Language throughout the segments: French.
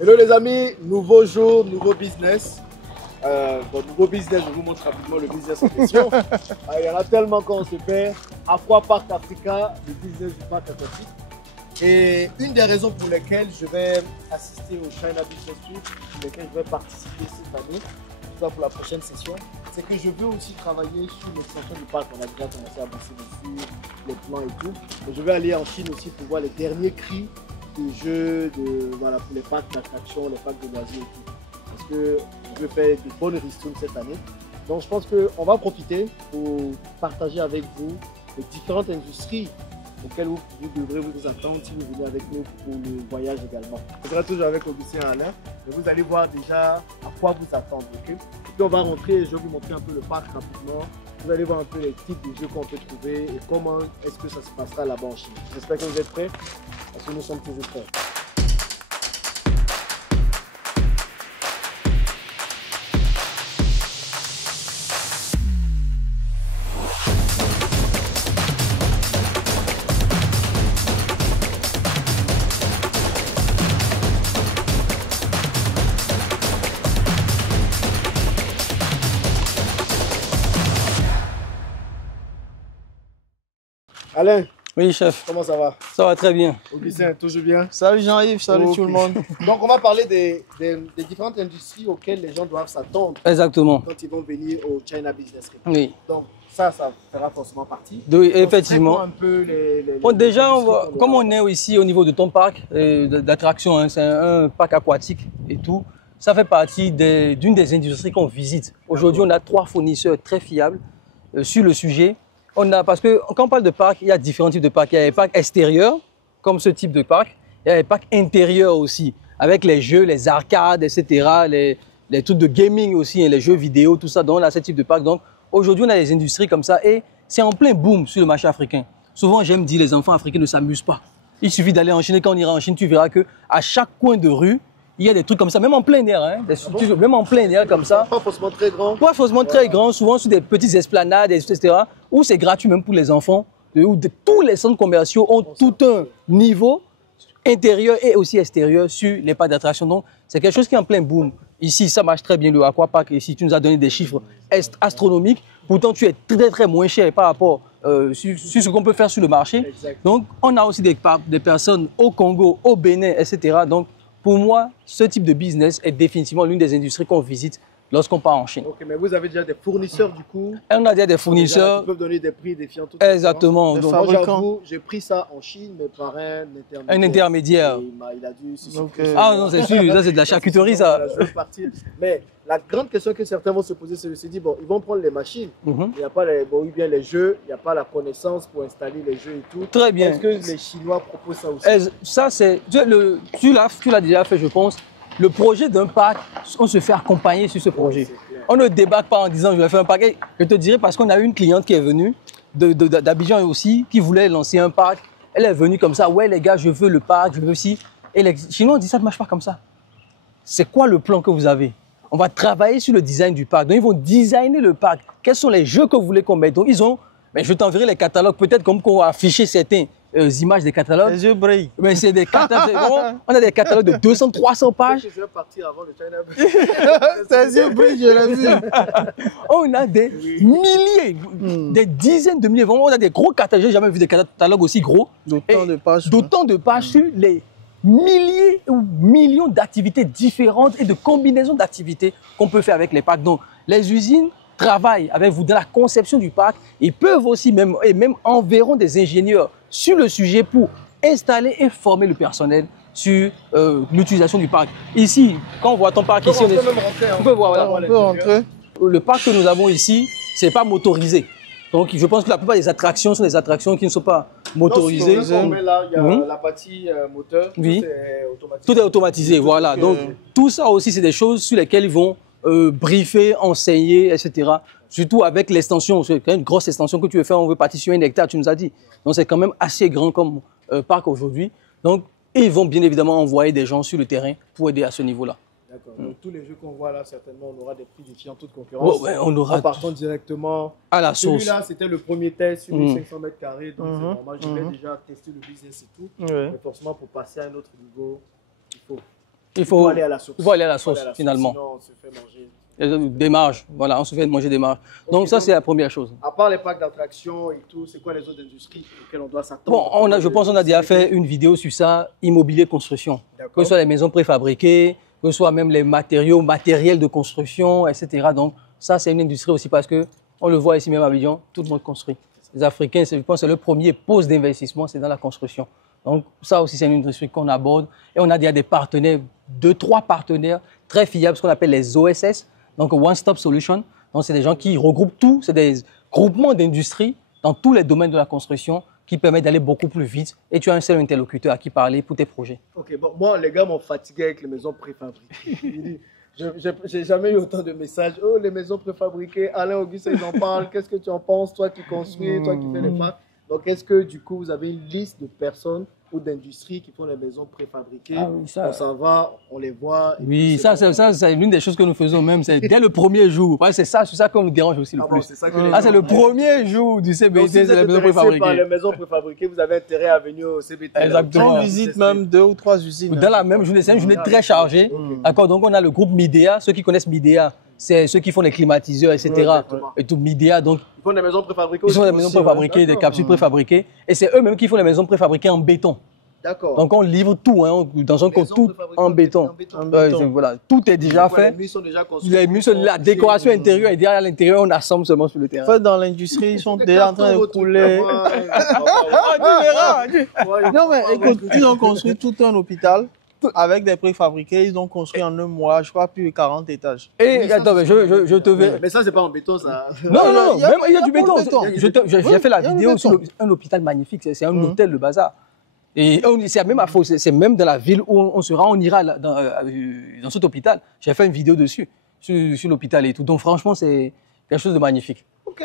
Hello les amis, nouveau jour, nouveau business. Nouveau business, je vous montre rapidement le business en question. Il y en a tellement qu'on se fait. Aquapark Africa, le business du parc aquatique. Et une des raisons pour lesquelles je vais assister au China Business Week, pour lesquelles je vais participer cette année, pour la prochaine session, c'est que je veux aussi travailler sur l'extension du parc. On a déjà commencé à bosser dessus, les plans et tout. Mais je vais aller en Chine aussi pour voir les derniers cris de jeux, voilà, pour les parcs d'attractions, les parcs de loisirs et tout. Parce que je veux faire de bonnes ristournes cette année. Donc je pense qu'on va profiter pour partager avec vous les différentes industries auxquelles vous devrez vous attendre si vous venez avec nous pour le voyage également. Je serai toujours avec Augustin et Alain, mais vous allez voir déjà à quoi vous attendre. Okay? Puis on va rentrer et je vais vous montrer un peu le parc rapidement. Vous allez voir un peu les types de jeux qu'on peut trouver et comment est-ce que ça se passera là-bas en Chine. J'espère que vous êtes prêts, parce que nous sommes toujours prêts. Alain. Oui, chef. Comment ça va? Ça va très bien. Augustin, toujours bien? Salut Jean-Yves, salut Okay. tout le monde. Donc, on va parler des différentes industries auxquelles les gens doivent s'attendre Exactement. quand ils vont venir au China Business Week. Oui. Donc, ça fera forcément partie. Oui, effectivement. Un peu bon, déjà, comme on est ici au niveau de ton parc d'attraction, hein, c'est un parc aquatique et tout, ça fait partie d'une des industries qu'on visite. Aujourd'hui, on a 3 fournisseurs très fiables sur le sujet. Parce que quand on parle de parc, il y a différents types de parcs. Il y a les parcs extérieurs, comme ce type de parc. Il y a les parcs intérieurs aussi, avec les jeux, les arcades, etc. Les trucs de gaming aussi, hein, les jeux vidéo, tout ça. Donc, on a ce type de parc. Donc, aujourd'hui, on a des industries comme ça et c'est en plein boom sur le marché africain. Souvent, j'aime dire, les enfants africains ne s'amusent pas. Il suffit d'aller en Chine et quand on ira en Chine, tu verras qu'à chaque coin de rue, il y a des trucs comme ça, même en plein air, hein, même en plein air comme ça. Pas forcément très grand. Pas forcément très grand, souvent sur des petites esplanades, etc. Où c'est gratuit même pour les enfants. Où tous les centres commerciaux ont tout un niveau intérieur et aussi extérieur sur les parcs d'attraction. Donc, c'est quelque chose qui est en plein boom. Ici, ça marche très bien, le Aquapark. Ici, tu nous as donné des chiffres astronomiques. Pourtant, tu es très, très moins cher par rapport sur ce qu'on peut faire sur le marché. Exact. Donc, on a aussi des personnes au Congo, au Bénin, etc. Donc, pour moi, ce type de business est définitivement l'une des industries qu'on visite lorsqu'on part en Chine. Ok, mais vous avez déjà des fournisseurs du coup? Et on a déjà des fournisseurs. Qui peuvent donner des prix défiant tout. Exactement. Donc, moi, j'avoue, j'ai pris ça en Chine, mais par un intermédiaire. Un intermédiaire. Il a dû se Ah non, c'est sûr, ça c'est de la charcuterie ça. Je vais partir. Mais la grande question que certains vont se poser, c'est de se dire, bon, ils vont prendre les machines, il n'y a pas les jeux, il n'y a pas la connaissance pour installer les jeux et tout. Très bien. Est-ce que les Chinois proposent ça aussi? Ça c'est, tu l'as déjà fait je pense. Le projet d'un parc, on se fait accompagner sur ce projet. On ne débarque pas en disant je vais faire un parc. Je te dirais parce qu'on a eu une cliente qui est venue d'Abidjan aussi, qui voulait lancer un parc. Elle est venue comme ça, ouais les gars, je veux le parc, je veux aussi. Et les Chinois ont dit ça ne marche pas comme ça. C'est quoi le plan que vous avez? On va travailler sur le design du parc. Donc ils vont designer le parc. Quels sont les jeux que vous voulez qu'on mette? Donc ils ont, mais je t'enverrai les catalogues, peut-être comme qu'on va afficher certains. Images des catalogues. Les yeux brillent. Mais c'est des catalogues. On a des catalogues de 200, 300 pages. Je vais partir avant le China. Tes yeux brillent, je l'ai vu. On a des milliers, des dizaines de milliers. Vraiment, on a des gros catalogues. J'ai jamais vu des catalogues aussi gros. D'autant de pages. D'autant de pages sur les milliers ou millions d'activités différentes et de combinaisons d'activités qu'on peut faire avec les parcs. Donc, les usines travaillent avec vous dans la conception du parc. Ils peuvent aussi même enverront des ingénieurs sur le sujet pour installer et former le personnel sur l'utilisation du parc. Ici, quand on voit ton parc ici, on peut voir. On peut rentrer. Le parc que nous avons ici, c'est pas motorisé. Donc, je pense que la plupart des attractions sont des attractions qui ne sont pas motorisées. Non, mais là, il y a la partie moteur, oui. Tout est automatisé. Tout est automatisé, voilà. Donc, tout ça aussi, c'est des choses sur lesquelles ils vont briefer, enseigner, etc. Surtout avec l'extension, c'est quand même une grosse extension que tu veux faire, on veut partitionner 1 hectare, tu nous as dit. Donc, c'est quand même assez grand comme parc aujourd'hui. Donc, ils vont bien évidemment envoyer des gens sur le terrain pour aider à ce niveau-là. D'accord. Donc, tous les jeux qu'on voit là, certainement, on aura des prix défiant toute concurrence. Oh, ouais, on aura en partant directement à la sauce. Celui-là, c'était le premier test sur les 500 mètres carrés. Donc, c'est normal. Je vais déjà tester le business et tout. Mais forcément, pour passer à un autre niveau, il faut. Il faut aller à la source. Il faut aller à la source, finalement. Sinon, on se fait manger. Des marges, voilà, on se fait manger des marges. Donc ça, c'est la première chose. À part les parcs d'attractions et tout, c'est quoi les autres industries auxquelles on doit s'attendre? Bon, je pense qu'on a déjà fait une vidéo sur ça, immobilier, construction. Que ce soit les maisons préfabriquées, que ce soit même les matériels de construction, etc. Donc ça, c'est une industrie aussi parce que on le voit ici même à Abidjan, tout le monde construit. Les Africains, je pense que c'est le premier poste d'investissement, c'est dans la construction. Donc ça aussi, c'est une industrie qu'on aborde. Et on a déjà des partenaires, 2-3 partenaires très fiables, ce qu'on appelle les OSS, donc One Stop Solution. Donc c'est des gens qui regroupent tout, c'est des groupements d'industries dans tous les domaines de la construction qui permettent d'aller beaucoup plus vite. Et tu as un seul interlocuteur à qui parler pour tes projets. Ok, bon, moi, les gars m'ont fatigué avec les maisons préfabriquées. J'ai jamais eu autant de messages. Oh, les maisons préfabriquées, Alain Auguste, ils en parlent. Qu'est-ce que tu en penses, toi qui construis, toi qui fais les packs? Donc, est-ce que du coup, vous avez une liste de personnes ou d'industries qui font les maisons préfabriquées? Oui, ça... On s'en va, on les voit. Oui, ça c'est l'une des choses que nous faisons même. C'est dès le premier jour. Ouais, c'est ça qu'on nous dérange aussi le plus. C'est le premier jour du CBT, c'est les maisons préfabriquées. Par les maisons préfabriquées, vous avez intérêt à venir au CBT. Exactement. On visite même 2 ou 3 usines. Dans la même journée, c'est une journée très chargée. D'accord, donc on a le groupe Midea. Ceux qui connaissent Midea, c'est ceux qui font les climatiseurs, etc. Et tout Midea, donc. Ils font des maisons préfabriquées aussi. Ils font des maisons préfabriquées, des capsules préfabriquées. Et c'est eux-mêmes qui font les maisons préfabriquées en béton. D'accord. Donc on livre tout, hein, dans un compte, tout en béton. Voilà, tout est déjà fait. Les murs sont déjà construits. Les murs, la décoration intérieure est déjà à l'intérieur, on assemble seulement sur le terrain. En fait, dans l'industrie, ils sont déjà en train de couler. Non, mais écoute, ils ont construit tout un hôpital. Avec des préfabriqués, ils ont construit en un mois, je crois, plus de 40 étages. Et attends, mais je te vais. Mais ça, c'est pas en béton, ça. Non, même il y a du béton. J'ai fait la vidéo sur un hôpital magnifique, c'est un hôtel, le bazar. Et c'est même à faux, c'est même dans la ville où on sera, on ira dans cet hôpital. J'ai fait une vidéo dessus, sur l'hôpital et tout. Donc franchement, c'est quelque chose de magnifique. Ok.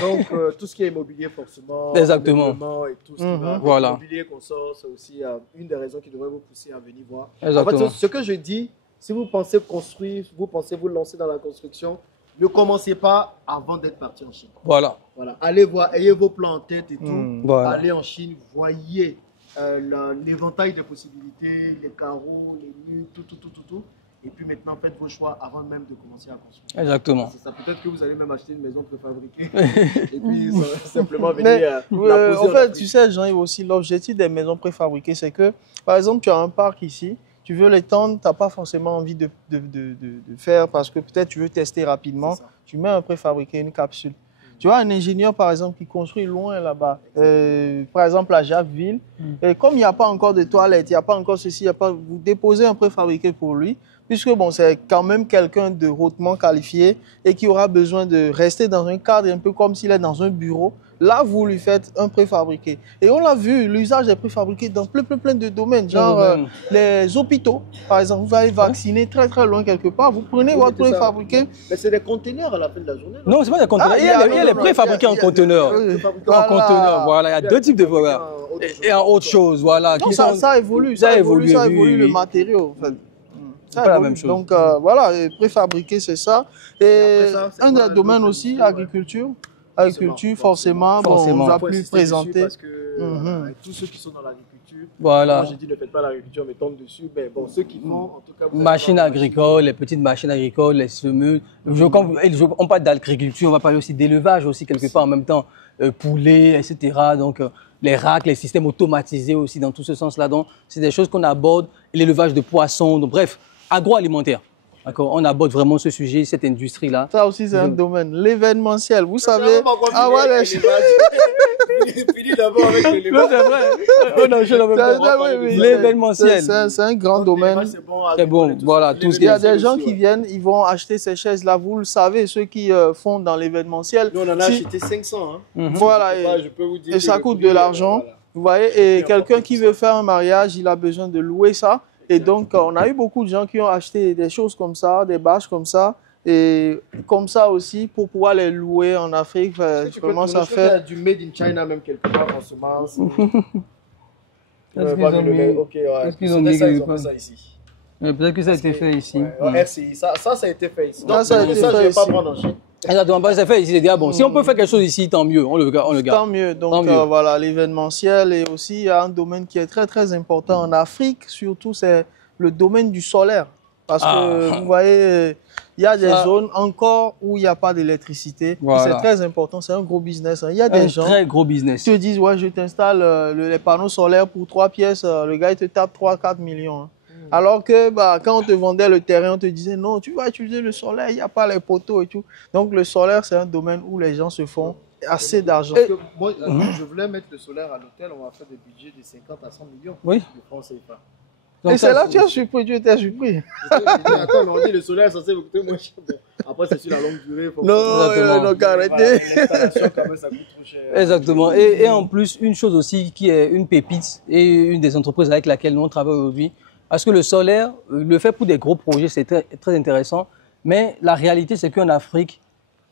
Donc tout ce qui est immobilier, forcément. Exactement. Et tout ce qui va voilà. L'immobilier qu'on sort, c'est aussi une des raisons qui devrait vous pousser à venir voir. Exactement. En fait, ce que je dis, si vous pensez construire, vous pensez vous lancer dans la construction, ne commencez pas avant d'être parti en Chine. Voilà. Allez voir, ayez vos plans en tête et tout. Voilà. Allez en Chine, voyez l'éventail des possibilités, les carreaux, les murs, tout. Et puis maintenant, faites vos choix avant même de commencer à construire. Exactement. C'est ça. Peut-être que vous allez même acheter une maison préfabriquée et puis simplement venir la poser. En fait, tu sais, Jean-Yves aussi, l'objectif des maisons préfabriquées, c'est que, par exemple, tu as un parc ici, tu veux l'étendre, tu n'as pas forcément envie de faire parce que peut-être tu veux tester rapidement. Tu mets un préfabriqué, une capsule. Tu vois, un ingénieur, par exemple, qui construit loin là-bas, par exemple à Jacquesville, et comme il n'y a pas encore de toilettes, il n'y a pas encore ceci, vous déposez un préfabriqué pour lui, puisque bon, c'est quand même quelqu'un de hautement qualifié et qui aura besoin de rester dans un cadre un peu comme s'il est dans un bureau. Là, vous lui faites un préfabriqué. Et on l'a vu, l'usage des préfabriqués dans plein de domaines, genre les hôpitaux. Par exemple, vous allez vacciner très loin quelque part, vous prenez votre préfabriqué. Mais c'est des conteneurs à la fin de la journée. Non, c'est pas des conteneurs. Il y a les préfabriqués en conteneurs. En conteneur, voilà. Il y a deux types de préfabriqués. Et en autre chose, voilà. Non, ça évolue. Ça évolue le matériau, en fait. C'est pas la même chose. Donc voilà, préfabriqué, c'est ça. Et un des domaines aussi, agriculture. Agriculture, forcément, bon, on va plus présenter. Parce que tous ceux qui sont dans l'agriculture, voilà. Moi, j'ai dit ne faites pas l'agriculture, mais tombent dessus. Mais bon, ceux qui font, en tout cas. Machines agricoles, les petites machines agricoles, les semeuses. On parle d'agriculture, on va parler aussi d'élevage aussi quelque part en même temps, poulets, etc. Donc les racks, les systèmes automatisés aussi dans tout ce sens-là. Donc c'est des choses qu'on aborde. L'élevage de poissons, donc bref, agroalimentaire. D'accord, on aborde vraiment ce sujet, cette industrie-là. Ça aussi, c'est un domaine. L'événementiel, vous savez. Ah ouais, Finis d'abord avec l'élevage. C'est vrai. L'événementiel. C'est un grand domaine. C'est bon, voilà. Tout ce Il y a des gens qui viennent, ils vont acheter ces chaises-là. Vous le savez, ceux qui font dans l'événementiel. Nous, on en a acheté 500. Voilà. Et ça coûte de l'argent. Vous voyez, et quelqu'un qui veut faire un mariage, il a besoin de louer ça. Et donc, on a eu beaucoup de gens qui ont acheté des choses comme ça, des bâches comme ça, et comme ça aussi, pour pouvoir les louer en Afrique. Vraiment, ça fait... Il y a du made in China même quelque part en semence. Est-ce qu'ils ont mis ça ici? Peut-être que ça a été fait ici. RCI, ça a été fait ici. Donc, ça, je ne vais pas prendre en Chine. Exactement, c'est fait ici. Bon, si on peut faire quelque chose ici, tant mieux, on le garde. Tant mieux. Donc voilà, l'événementiel. Et aussi, il y a un domaine qui est très important en Afrique, surtout, c'est le domaine du solaire. Parce que vous voyez, il y a des zones encore où il n'y a pas d'électricité. Voilà. C'est très important, c'est un gros business. Il y a des gens très gros business. Qui te disent, ouais, je t'installe les panneaux solaires pour 3 pièces. Le gars, il te tape 3-4 millions. Alors que quand on te vendait le terrain, on te disait, non, tu vas utiliser le solaire, il n'y a pas les poteaux et tout. Donc le solaire, c'est un domaine où les gens se font assez d'argent. Moi, je voulais mettre le solaire à l'hôtel, on va faire des budgets de 50 à 100 millions. Oui. De francs CFA. Donc et c'est là que tu as surpris, tu étais surpris. Attends, mais on dit le solaire est censé vous coûter moins cher. Bon, après, c'est sur la longue durée. Non, donc arrêtez. L'installation, quand même, ça coûte trop cher. Exactement. Et en plus, une chose aussi qui est une pépite et une des entreprises avec laquelle nous on travaille aujourd'hui, parce que le solaire, le fait pour des gros projets, c'est très, très intéressant. Mais la réalité, c'est qu'en Afrique,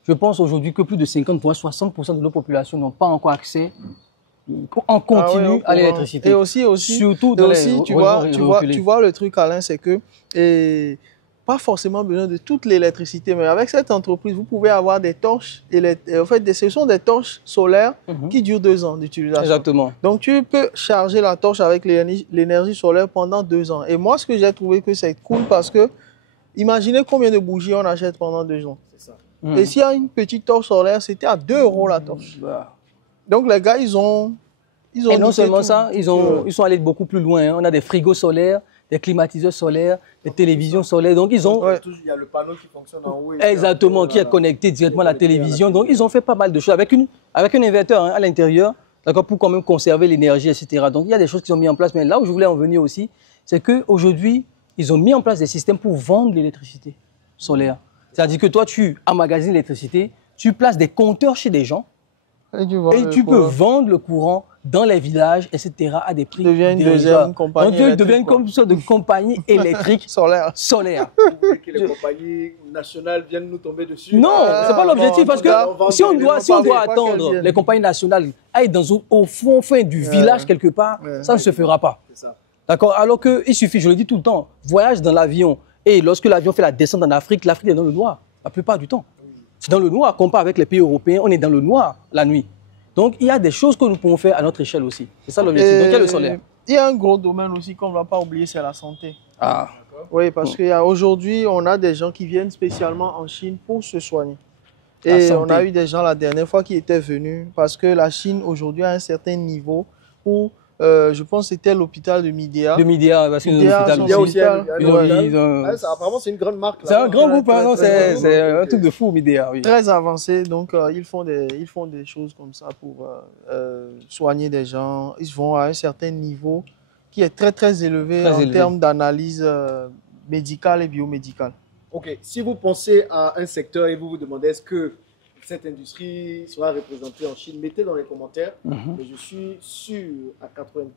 je pense aujourd'hui que plus de 50 voire 60% de nos populations n'ont pas encore accès en continu à l'électricité. Et aussi surtout dans les tu vois le truc, Alain, c'est que pas forcément besoin de toute l'électricité, mais avec cette entreprise, vous pouvez avoir des torches. En fait, ce sont des torches solaires qui durent 2 ans d'utilisation. Exactement. Donc, tu peux charger la torche avec l'énergie solaire pendant 2 ans. Et moi, ce que j'ai trouvé que c'est cool parce que, imaginez combien de bougies on achète pendant 2 ans. C'est ça. Et s'il y a une petite torche solaire, c'était à 2 € la torche. Donc les gars, ils ont et non seulement ça, ils sont allés beaucoup plus loin. Hein. On a des frigos solaires, des climatiseurs solaires, des télévisions solaires. Donc ils ont... Il y a le panneau qui fonctionne en haut. Exactement, qui est connecté directement à la télévision. Donc ils ont fait pas mal de choses avec un inverteur à l'intérieur, d'accord, pour quand même conserver l'énergie, etc. Donc il y a des choses qu'ils ont mis en place. Mais là où je voulais en venir aussi, c'est qu'aujourd'hui, ils ont mis en place des systèmes pour vendre l'électricité solaire. C'est-à-dire que toi, tu emmagasines l'électricité, tu places des compteurs chez des gens, et tu peux vendre le courant dans les villages, etc. à des prix. Devient une deuxième compagnie électrique. Donc, devient comme une sorte de compagnie électrique solaire. Que les compagnies nationales viennent nous tomber dessus. Non, c'est pas l'objectif. Parce que si on doit attendre les compagnies nationales à être au fond du village quelque part, ça ne se fera pas. D'accord. Alors qu'il suffit, je le dis tout le temps, voyage dans l'avion. Et lorsque l'avion fait la descente en Afrique, l'Afrique est dans le noir, la plupart du temps. C'est dans le noir, comparé avec les pays européens, on est dans le noir la nuit. Donc, il y a des choses que nous pouvons faire à notre échelle aussi. C'est ça l'objectif. Donc, il y a le solaire. Il y a un gros domaine aussi qu'on ne va pas oublier, c'est la santé. Oui, parce qu'aujourd'hui, on a des gens qui viennent spécialement en Chine pour se soigner. Et on a eu des gens la dernière fois qui étaient venus parce que la Chine, aujourd'hui, a un certain niveau où je pense que c'était l'hôpital de Midea. De Midea, parce que apparemment, c'est une grande marque. C'est un grand groupe, hein, c'est un truc de fou, Midea. Oui. Très avancé, donc ils font des choses comme ça pour soigner des gens. Ils vont à un certain niveau qui est très, très élevé en termes d'analyse médicale et biomédicale. Ok, si vous pensez à un secteur et vous vous demandez est-ce que cette industrie sera représentée en Chine, mettez dans les commentaires. Mais je suis sûr à 99%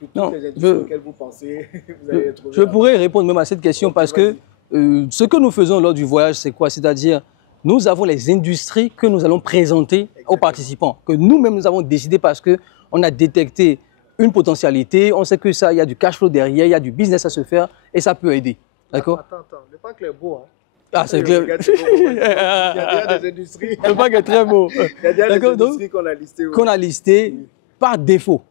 que toutes les industries auxquelles vous pensez, vous allez les trouver. Je pourrais répondre même à cette question parce que ce que nous faisons lors du voyage, c'est quoi? C'est-à-dire, nous avons les industries que nous allons présenter aux participants, que nous-mêmes nous avons décidé parce qu'on a détecté une potentialité, on sait que ça, il y a du cash flow derrière, il y a du business à se faire et ça peut aider. D'accord? Attends, le pack est beau, hein. Ah, c'est clair. Il y a des industries. Le pack est très beau. Il y a des industries qu'on a listées. Qu'on a listées par défaut.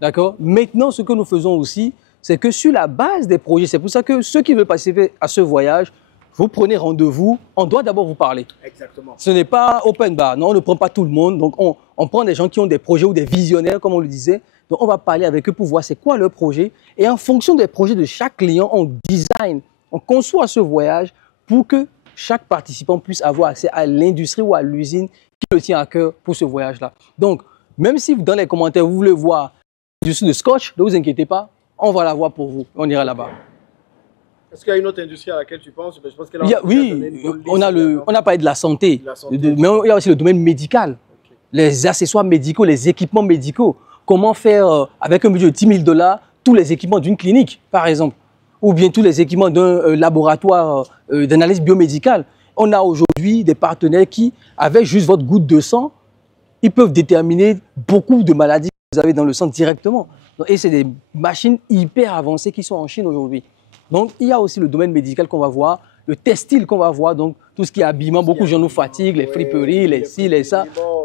D'accord? Maintenant, ce que nous faisons aussi, c'est que sur la base des projets, c'est pour ça que ceux qui veulent participer à ce voyage, vous prenez rendez-vous, on doit d'abord vous parler. Exactement. Ce n'est pas open bar, non, on ne prend pas tout le monde. Donc, on prend des gens qui ont des projets ou des visionnaires, comme on le disait. Donc, on va parler avec eux pour voir c'est quoi leur projet. Et en fonction des projets de chaque client, on design, on conçoit ce voyage pour que chaque participant puisse avoir accès à l'industrie ou à l'usine qui le tient à cœur pour ce voyage-là. Donc, même si dans les commentaires, vous voulez voir l'industrie de scotch, ne vous inquiétez pas, on va la voir pour vous. On ira là-bas. Est-ce qu'il y a une autre industrie à laquelle tu penses? Je pense oui, on a parlé de la santé, mais il y a aussi le domaine médical. Les accessoires médicaux, les équipements médicaux. Comment faire avec un budget de 10 000 $ tous les équipements d'une clinique, par exemple, ou bien tous les équipements d'un laboratoire d'analyse biomédicale. On a aujourd'hui des partenaires qui, avec juste votre goutte de sang, ils peuvent déterminer beaucoup de maladies que vous avez dans le sang directement. Et c'est des machines hyper avancées qui sont en Chine aujourd'hui. Donc, il y a aussi le domaine médical qu'on va voir, le textile qu'on va voir, donc tout ce qui est habillement, beaucoup de gens nous fatiguent, les friperies, les ci, les ça.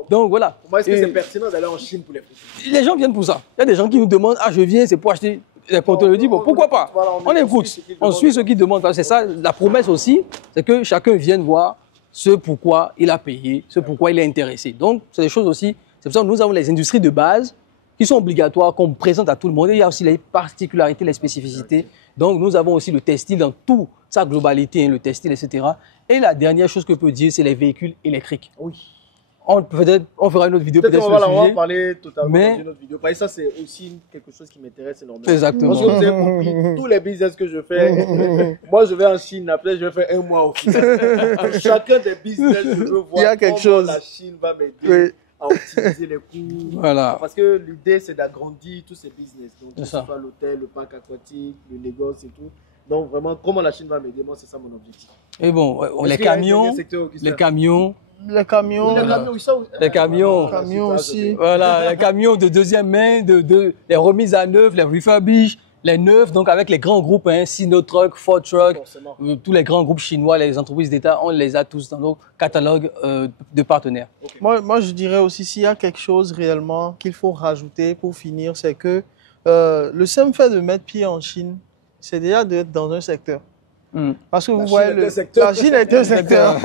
Donc voilà. Comment est-ce que c'est pertinent d'aller en Chine pour les friperies? Les gens viennent pour ça. Il y a des gens qui nous demandent, ah je viens, c'est pour acheter Quand on le dit, bon, pourquoi pas? Voilà, on écoute, on suit ce qu'il demande. C'est ça, la promesse aussi, c'est que chacun vienne voir ce pourquoi il a payé, ce pourquoi il est intéressé. Donc, c'est des choses aussi, c'est pour ça que nous avons les industries de base qui sont obligatoires, qu'on présente à tout le monde. Et il y a aussi les particularités, les spécificités. Donc, nous avons aussi le textile dans toute sa globalité, hein, le textile, etc. Et la dernière chose que je peux dire, c'est les véhicules électriques. Oui. Peut-être on fera une autre vidéo peut-être sur le sujet. On va en parler totalement mais... dans une autre vidéo. Parce que ça, c'est aussi quelque chose qui m'intéresse énormément. Exactement. Parce que vous avez compris, tous les business que je fais, moi, je vais en Chine, après, je vais faire un mois au final. Chacun des business, je veux voir comment la Chine va m'aider à optimiser les coûts. Voilà. Parce que l'idée, c'est d'agrandir tous ces business. Donc, que ce ça. soit l'hôtel, le parc aquatique, le négoce et tout. Donc, vraiment, comment la Chine va m'aider, moi, c'est ça mon objectif. Et bon, les camions, les camions. Les camions. Les camions aussi. Voilà, les camions de deuxième main, les remises à neuf, les refurbished, les neufs, donc avec les grands groupes, hein, Sinotruck, Ford Truck, tous les grands groupes chinois, les entreprises d'État, on les a tous dans nos catalogues de partenaires. Okay. Moi, je dirais aussi, s'il y a quelque chose réellement qu'il faut rajouter pour finir, c'est que le simple fait de mettre pied en Chine, c'est déjà d'être dans un secteur. Parce que vous voyez, la Chine est un secteur.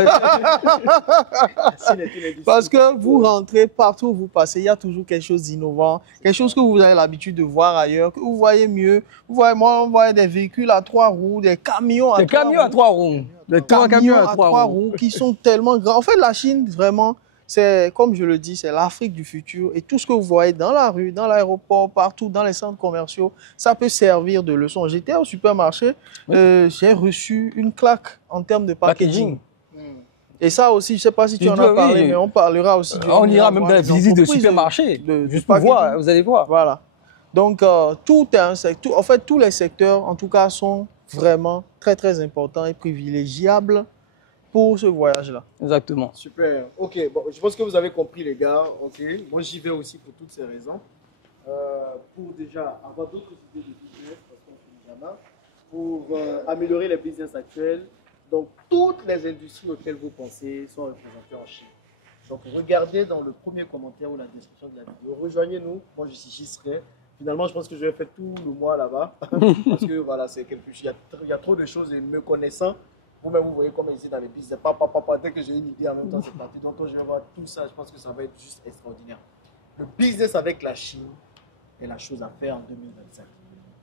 Parce que vous rentrez partout où vous passez, il y a toujours quelque chose d'innovant, quelque chose que vous avez l'habitude de voir ailleurs, que vous voyez mieux. Vous voyez, moi, on voit des véhicules à 3 roues, des camions à 3 roues. Des camions à 3 roues qui sont tellement grands. En fait, la Chine, vraiment, c'est, comme je le dis, c'est l'Afrique du futur. Et tout ce que vous voyez dans la rue, dans l'aéroport, partout, dans les centres commerciaux, ça peut servir de leçon. J'étais au supermarché, j'ai reçu une claque en termes de packaging. Et ça aussi, je ne sais pas si tu en as parlé, mais on parlera aussi. On ira même dans la visite de supermarché, juste pour voir, vous allez voir. Voilà. Donc, tout est un secteur. En fait, tous les secteurs, en tout cas, sont vraiment très, très importants et privilégiables pour ce voyage-là. Exactement. Super. Ok, bon, je pense que vous avez compris, les gars. Ok, moi j'y vais aussi pour toutes ces raisons. Pour déjà avoir d'autres idées de business, parce qu'on finit jamais, pour améliorer les business actuels. Donc, toutes les industries auxquelles vous pensez sont représentées en Chine. Donc, regardez dans le premier commentaire ou la description de la vidéo. Rejoignez-nous. Moi, j'y serai. Finalement, je pense que je vais faire tout le mois là-bas. Parce que voilà, c'est quelque chose. Il y a trop de choses et me connaissant. Vous-même, vous voyez comme ici dans les business, dès que j'ai une idée en même temps, c'est parti. Donc, quand je vais voir tout ça, je pense que ça va être juste extraordinaire. Le business avec la Chine est la chose à faire en 2025.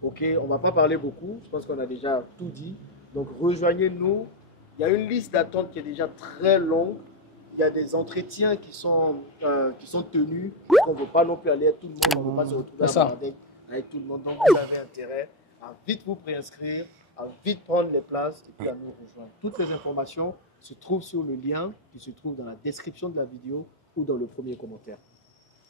Ok, on ne va pas parler beaucoup, je pense qu'on a déjà tout dit. Donc, rejoignez-nous. Il y a une liste d'attente qui est déjà très longue. Il y a des entretiens qui sont tenus. On ne veut pas non plus aller à tout le monde, on ne veut pas se retrouver avec tout le monde. Donc, vous avez intérêt à vite vous préinscrire, à vite prendre les places et puis à nous rejoindre. Toutes les informations se trouvent sur le lien qui se trouve dans la description de la vidéo ou dans le premier commentaire.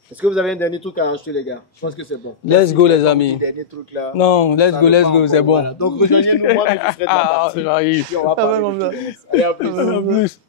Est-ce que vous avez un dernier truc à rajouter, les gars? Je pense que c'est bon. Let's go, les amis. Dernier truc là. Non, let's go, c'est bon. Voilà. Donc, rejoignez-nous, moi, je serai de la partie. Et puis, on va parler de tout. Allez, à plus.